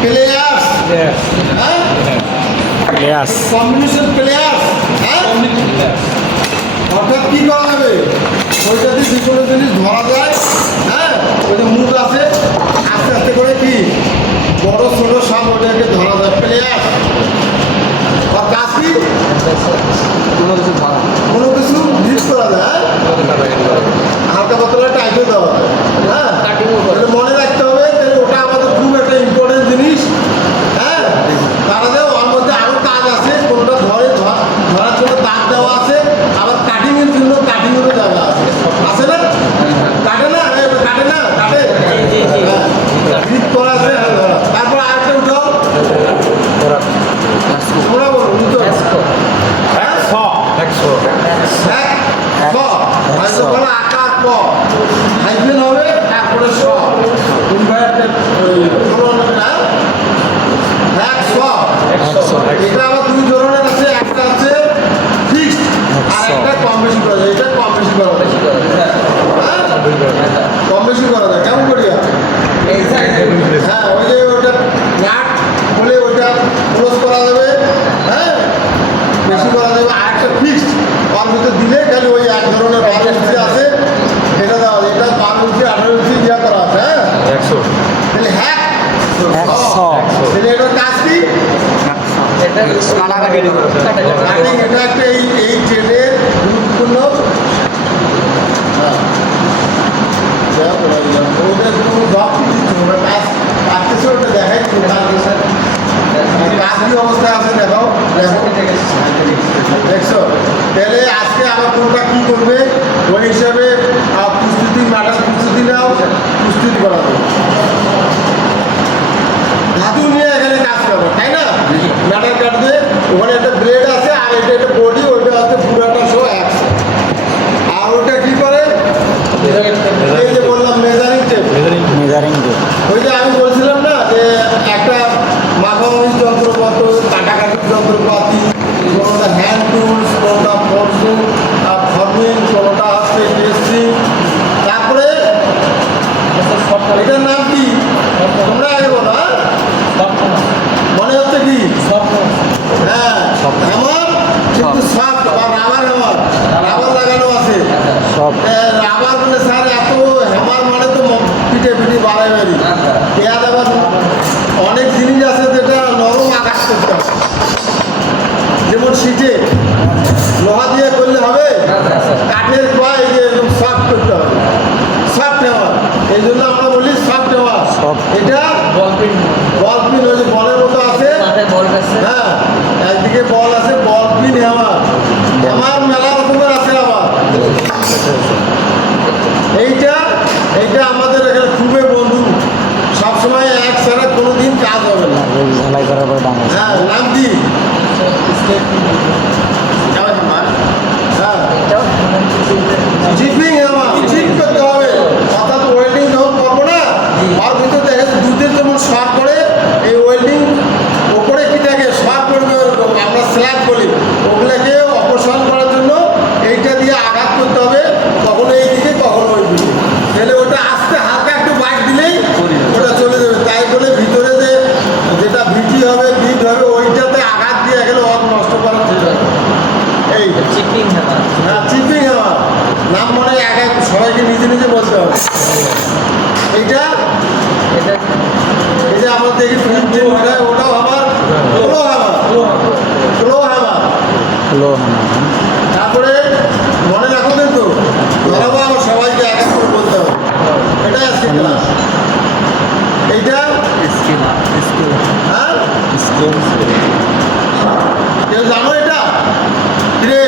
Players হ্যাঁ players combination players হ্যাঁ অর্থাৎ কী করা যাবে ওইটাতে যে কোনো জিনিস ধরা যায় হ্যাঁ ওই যে মুখ আছে আস্তে আস্তে করে কি বড় ছোটো সব ওইটাকে ধরা যায় প্লেয়ার্স আর কাজ কি কোনো কিছু গ্রিপ করা যায় হালকা পাতলা টাইটও দেওয়া যায় হ্যাঁ এটা মনে রাখতে হবে তাহলে ওটা আমাদের খুব একটা ইম্পর্টেন্ট জিনিস হ্যাঁ তারা যে ওর মধ্যে আরও কাজ আছে কোনোটা ধরার জন্য দাগ দেওয়া আছে আবার কাটিংয়ের জন্য কাটিংয়েরও জায়গা আছে আছে না কাটে না কাটে না কাটে গ্রিপ করা আছে তারপর আরেকটা উঠাও তোমরা বলো উঠো আকার ক হাইফেন হবে তারপরে স এটা আবার দুই ধরনের আছে একটা হচ্ছে ফিক্সড আর একটা কম বেশি করা যায় এটা কম বেশি করা যায় কম বেশি করা যায় কেমন করিয়া হ্যাঁ ওই যে ওটা নাট বলে ওইটা ক্লোজ করা যাবে হ্যাঁ বেশি করা যাবে আর একটা ফিক্সড ওর ভিতরে দিলে খালি ওই এক ধরনের 12 ইঞ্চি আছে এটা দেওয়া এটা 12 ইঞ্চি 18 ইঞ্চি ইয়া করা আছে হ্যাঁ 100 তাহলে হ্যাঁ 100 তাহলে এটার কাজ কি এটা একটা এই ট্রেনের গুরুত্বপূর্ণ ওদের কোনো জব দিচ্ছে ওরা কাজ পাচ্ছে ওটা দেখাই কাজ কি অবস্থায় আছে দেখাও দেখছো তাহলে আজকে আবার কোনটা কী করবে ওই হিসাবে প্রস্তুতি মাটার প্রস্তুতি নাও প্রস্তুতি করাবে ধাতু নিয়ে এখানে কাজ করবে তাই না ম্যাটার কাটবে ওখানে একটা ব্লেড আছে আর এটা একটা বডি ওইটা হচ্ছে পুরাটা শো একশো আর ওটা কী করে এই যে বললাম মেজারিং টেপ ওই যে আমি বলছিলাম না যে একটা মাখামাখি যন্ত্রপত্র কাটাকাটির যন্ত্রপাতি কোনোটা হ্যান্ড টুলস কোনোটা ফর্মিং কোনোটা হচ্ছে টেস্টিং তারপরে এটার নাম কি তোমরা আগে বলো মনে হচ্ছে কি হ্যাঁ হ্যামার কিন্তু সফট বা রাবার রাবার লাগানো আছে রাবার মানে স্যার এত হ্যামার মানে তো পিঠে বাড়াই বাড়ি পেঁয়াজ আবার অনেক জিনিস আছে যেটা নরম আঘাত করতে হবে যেমন সিটে লোহা দিয়ে করলে হবে কাঠের পায়ে যে সফট করতে হবে সফট হ্যামার এই জন্য আমরা বলি সফট হ্যামার এটা বল পিন ওই যে বলের মতো আছে হ্যাঁ একদিকে বল আছে বল পিন হ্যামার মেলা রকমের আছে আবার এইটা আমাদের এখানে খুবই বন্ধু সবসময় এক ছাড়া কোনো দিন কাজ হবে না হ্যাঁ নাম কি চিপিং হ্যামার চিপ করতে হবে অর্থাৎ ওয়েল্ডিং যখন করবো না আর ভিতরে দেখে দুধের যেমন সার করে এই ওয়েল্ডিং ওপরে কি থাকে সার করবে আমরা স্ল্যাব বলি ওগুলোকে অপসারণ করার জন্য এইটা দিয়ে আঘাত করতে হবে কখনো এই দিকে কখনো ওই দিকে তাহলে ওটা আস্তে হালকা একটু বাইক দিলেই ওটা চলে যাবে তাই বলে ভিতরে যেটা ভিটি হবে বিট হবে ওইটাতে আঘাত দিয়ে গেলে অত নষ্ট করা ঠিক হবে এই চিপিং হ্যামার হ্যাঁ চিপিং হ্যামার নাম মনে এক সবাইকে নিজে নিজে বলতে হবে এইটা এই যে আমরা দেখি ওটাও আমার তারপরে মনে রাখো কিন্তু ধরাবো আমার সবাইকে এক এক করে বলতে হবে এটা আজকে ক্লাস এইটা হ্যাঁ কেউ জানো এটা রে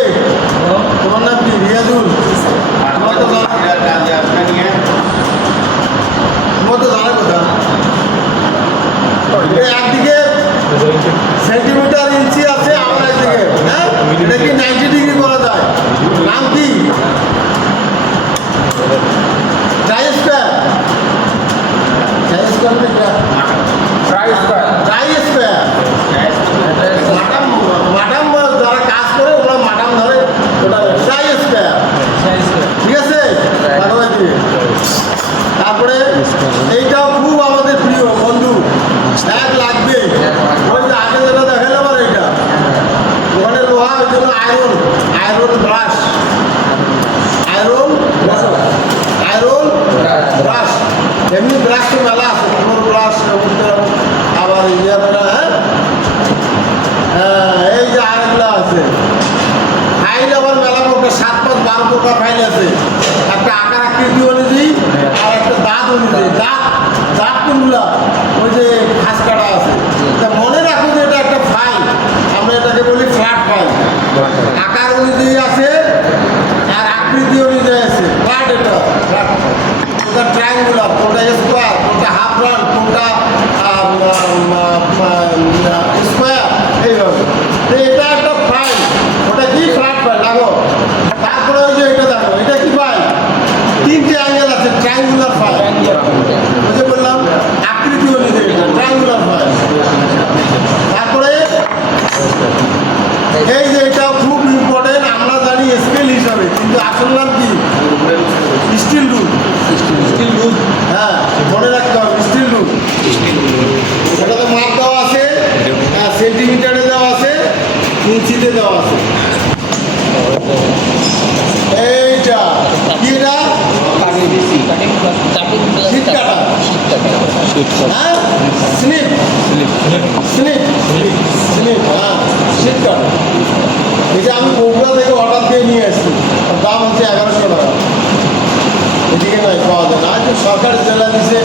তোমার নাম কি রিয়াজুল তোমার তো জানা কথা একদিকে সেন্টিমিটার ইঞ্চি আছে আমার একদিকে হ্যাঁ এটা কি 90 ডিগ্রি করা যায় নাম কি ড্রাই স্কোয়ার মাটাম যারা কাজ করে ওরা মাটাম ধরে ওটা ড্রাই স্কোয়ার ঠিক আছে তারপরে এইটাও খুব আমাদের প্রিয় iron iron brush iron iron brush এমনি ব্রাশ তো মেলা আছে কোমর ব্রাশ আবার ইয়ারটা হ্যাঁ এই যে আরেকগুলো আছে ফাইল আবার মেলা প্রকার 7-5-12 প্রকার ফাইল আছে একটা আকার আকৃতি অনুযায়ী আর একটা দাঁত অনুযায়ী দাঁত কোনগুলা ওই যে ঘাস কাটা আছে তা মনে রাখো যে এটা একটা ফাইল আমরা এটাকে বলি ফ্ল্যাট ফাইল আকার অনুযায়ী আছে আর আকৃতি অনুযায়ী আছে ফ্ল্যাট এটা ফ্ল্যাট কোনটা ট্রায়াঙ্গুলার কোনটা স্কোয়ার কোনটা হাফ রাউন্ড কোনটা স্কোয়ার এইভাবে তো এটা একটা ফাইল ওটা কি ফ্ল্যাট ফাইল লাগো তারপরে ওই যে এটা দেখো এটা কি ফাইল 3টে অ্যাঙ্গেল আছে ট্রায়াঙ্গুলার ফাইল ওই যে বললাম আকৃতি অনুযায়ী এটা ট্রায়াঙ্গুলার ফাইল তারপরে এই যে এটাও খুব ইম্পর্টেন্ট আমরা জানি স্কেল হিসাবে কিন্তু আসল নাম কি স্টিল রুল হ্যাঁ মনে রাখতে হবে স্টিল রুল ওটাতে মাপ দেওয়া আছে সেন্টিমিটারে দেওয়া আছে ইঞ্চিতে দেওয়া আছে এইটা কি এটা শীত কাটা হ্যাঁ স্লিপ হ্যাঁ শীত কাটা এটা আমি বগুড়া থেকে অর্ডার দিয়ে নিয়ে আসছি দাম হচ্ছে 1100 টাকা এদিকে নয় পাওয়া যায় না আজ সরকার জেলা দিছে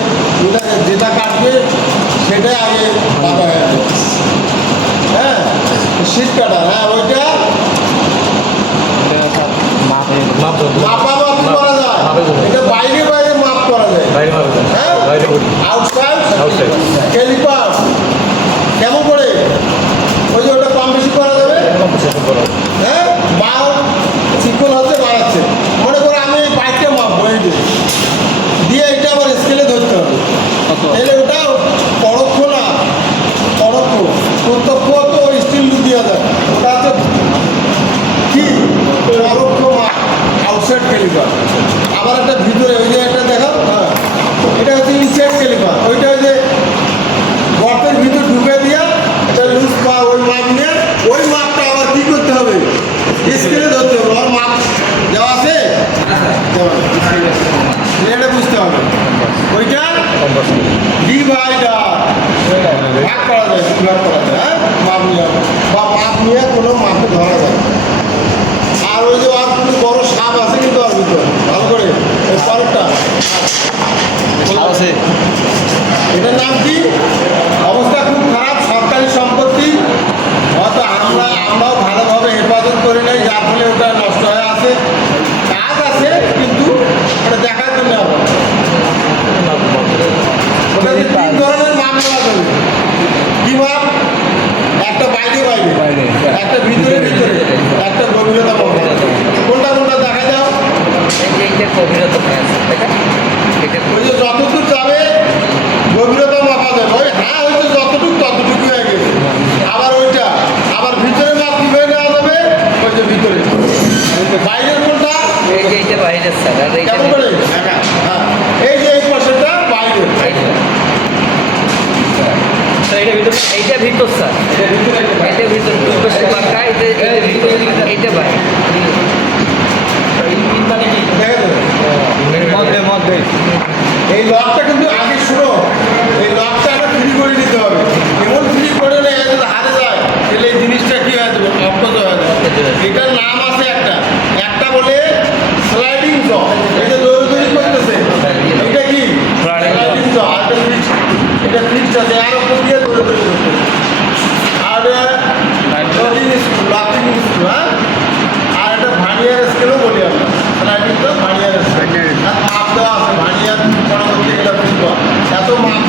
যেটা কাটবে সেটাই আগে বাধা হয়ে যাবে হ্যাঁ শীত কাটা হ্যাঁ ওইটা মাপামাপি করা যায় এটা বাইরে বাইরে মাপ করা যায় হ্যাঁ আউটসাইড ক্যালিপার কেমন করে ওই যে ওটা কম বেশি করা যাবে হ্যাঁ বাল চিকন হচ্ছে বাড়াচ্ছে মনে করো আমি বাইকটা মাপবো এই দিয়ে এটা আবার স্কেলে ধরতে হবে তাহলে ওটা পরোক্ষ না পরোক্ষ প্রত্যক্ষ তো স্টিল দেওয়া যায় ওটা হচ্ছে কি পরোক্ষ মাপ আউটসাইড ক্যালিপার আবার একটা ভিতরে ওই যে একটা দেখাও হ্যাঁ এটা হচ্ছে ইনসাইড ক্যালিপার ওইটা হচ্ছে গর্তের ভিতর ঢুকে দিয়া এটা লুজ বা ওই মাপ নিয়ে ওই মাপটা আবার কী করতে হবে স্কেলে ধরতে হবে ওর মাপ দেওয়া আছে এটা বুঝতে হবে ওইটা ডিভাইডার ভাগ করা যায় ভাগ করা যায় হ্যাঁ মাপ নিয়ে বা মাপ নিয়ে কোনো মাপে ধরা যায় আর ওই যে আর কোনো বড় সাপ আছে কিন্তু ওর ভিতর ভালো করে ওই পরেরটা আছে এটার নাম কি অবস্থা খুব খারাপ সরকারি সম্পত্তি হয়তো আমরাও ভালোভাবে হেফাজত করি নাই যার ফলে ওটা নষ্ট হয়ে আছে কাজ আছে কিন্তু ওটা দেখার জন্য ওটা যে 3 ধরনের মাপ নেওয়া যাবে কি মাপ একটা বাইরে বাইরে একটা ভিতরে ভিতরে একটা গভীরতা মাপ কোনটা কোনটা দেখা যাও ওই যে যতদূর যাবে গভীরতা মাপা যাবে ওই হ্যাঁ হয়তো যতটুকু ততটুকু হয়ে গেছে আবার ওইটা আবার ভিতরে মাপ কীভাবে নেওয়া যাবে ওই যে ভিতরে বাইরের কোনটা কেমন করে হ্যাঁ এই যে এই পাশেটা বাইরে এইটা ভিতর স্যার এটা ভিতর দুই পাশে পাকা এইটা বাইরে এই লকটা কিন্তু আগে শুনো এই লকটা একটা ফ্রি করে নিতে হবে এমন ফ্রি করে নেই যদি হারে যায় তাহলে এই জিনিসটা কি হয়ে যাবে অপজ হয়ে যাবে এটার নাম আছে একটা বলে স্লাইডিং জ এটা দৌড়ি করতেছে এটা কি স্লাইডিং জ আর এটা ফিক্সড আছে আর উপর দিয়ে দৌড়ি করতেছে আর লকিং স্ক্রু হ্যাঁ আর একটা ভানিয়ার স্কেলও বলি আমরা স্লাইডিং জ ভানিয়ার স্কেল মাপ দেওয়া আছে ভানিয়ার পরবর্তী এটা এত মাপ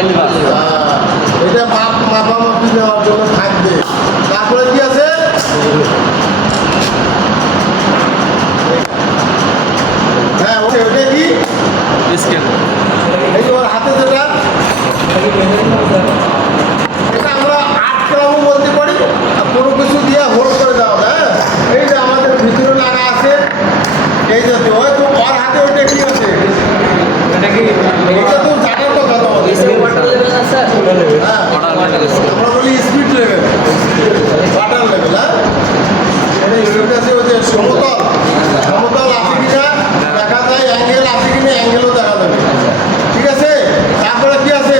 লাগাইলে ভালো। এটা মাপামাপি নেওয়ার জন্য থাকবে। তারপরে কি আছে? হ্যাঁ ওটা কি? স্কেল। এই যে ওর হাতে যেটা, এটা আমরা 8 গ্রামও বলতে পারি। আর কোনো কিছু দিয়ে হোল্ড করে দাও না। এই যে আমাদের ভিতরে লাগা আছে, এই যে হয়তো ওর হাতে ওইটা কি আছে? এটা কি এটা তো জানার কথা তোমাদের। ওয়াটার লেভেল না স্যার? হ্যাঁ, ওয়াটার লেভেল। আমরা বলি স্পিড লেভেল, ওয়াটার লেভেল। হ্যাঁ, এটা ইউনিট আছে ওই যে সমতল আছে কিনা দেখা যায়, অ্যাঙ্গেল আছে কিনা অ্যাঙ্গেলও দেখা যাবে। ঠিক আছে, তারপরে কি আছে?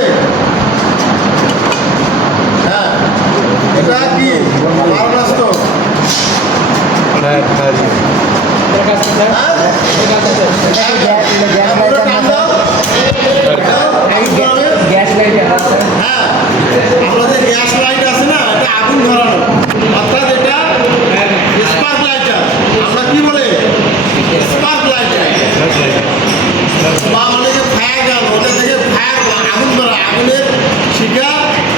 হ্যাঁ, এটা কি মারণাস্ত্র? হ্যাঁ, পুরো টান দাও। গ্যাস লাইট আছে। হ্যাঁ, আমরা যে গ্যাস লাইট আছে না, এটা আগুন ধরানো, অর্থাৎ এটা স্পার্ক লাইটার। আমরা কি বলে? স্পার্ক লাইটার বা অনেকে ফায়ার গান, ওটা থেকে ফায়ার আগুন ধরা, আগুনের শিখা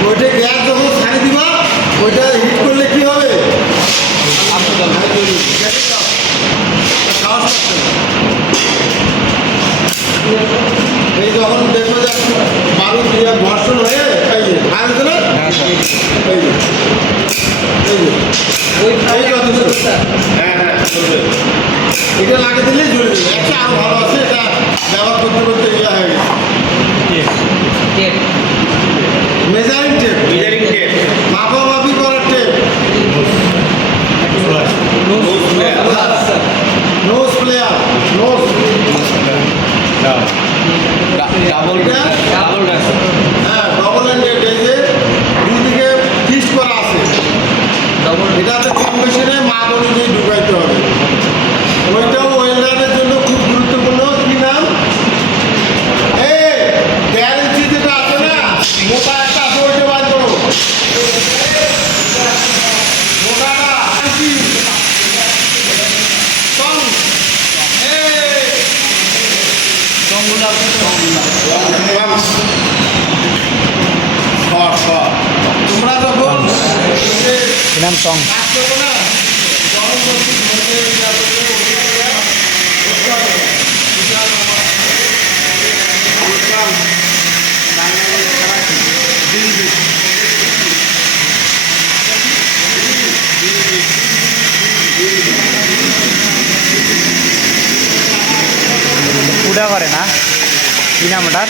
ওইটা গ্যাস যখন ছাড়ি দিবা, ওইটা হিট করলে কি হবে? সাহস পাচ্ছে না। এই যখন দেখবো যে বারুদ দিয়ে ঘর্ষণ হয়ে এই যে ফায়ার হচ্ছে না, এই যে এই যথেষ্ট। হ্যাঁ হ্যাঁ, চলবে। এটা লাগিয়ে দিলেই জ্বলে যাবে। একটা আরো ভালো আছে, এটা ব্যবহার করতে করতে ইয়ে হয়ে গেছে। টেপ। মেজারিং টেপ, মাপামাপি করার tape, nose plier, nose double double ডাস। হ্যাঁ, ডবল এন্ডেড, এই যে দুদিকে ফিক্সড করা আছে। ডাবল এটাতে কম বেশি নেই, মাপ অনুযায়ী ঢুকাইতে হবে। ওইটাও ওয়েল্ডারের জন্য খুব গুরুত্বপূর্ণ। কি নাম? এই গ্যারেন্টি যেটা আছে না, মোটা একটা আছে, ওইটা বাদ করো। মোটাটা কি? কম। তোমরা যখন নাম টং। কাজ করবো না, গরম করছি, মধ্যে ইয়া করবে, করতে হবে। পুডা করে না, কি নাম ওটার?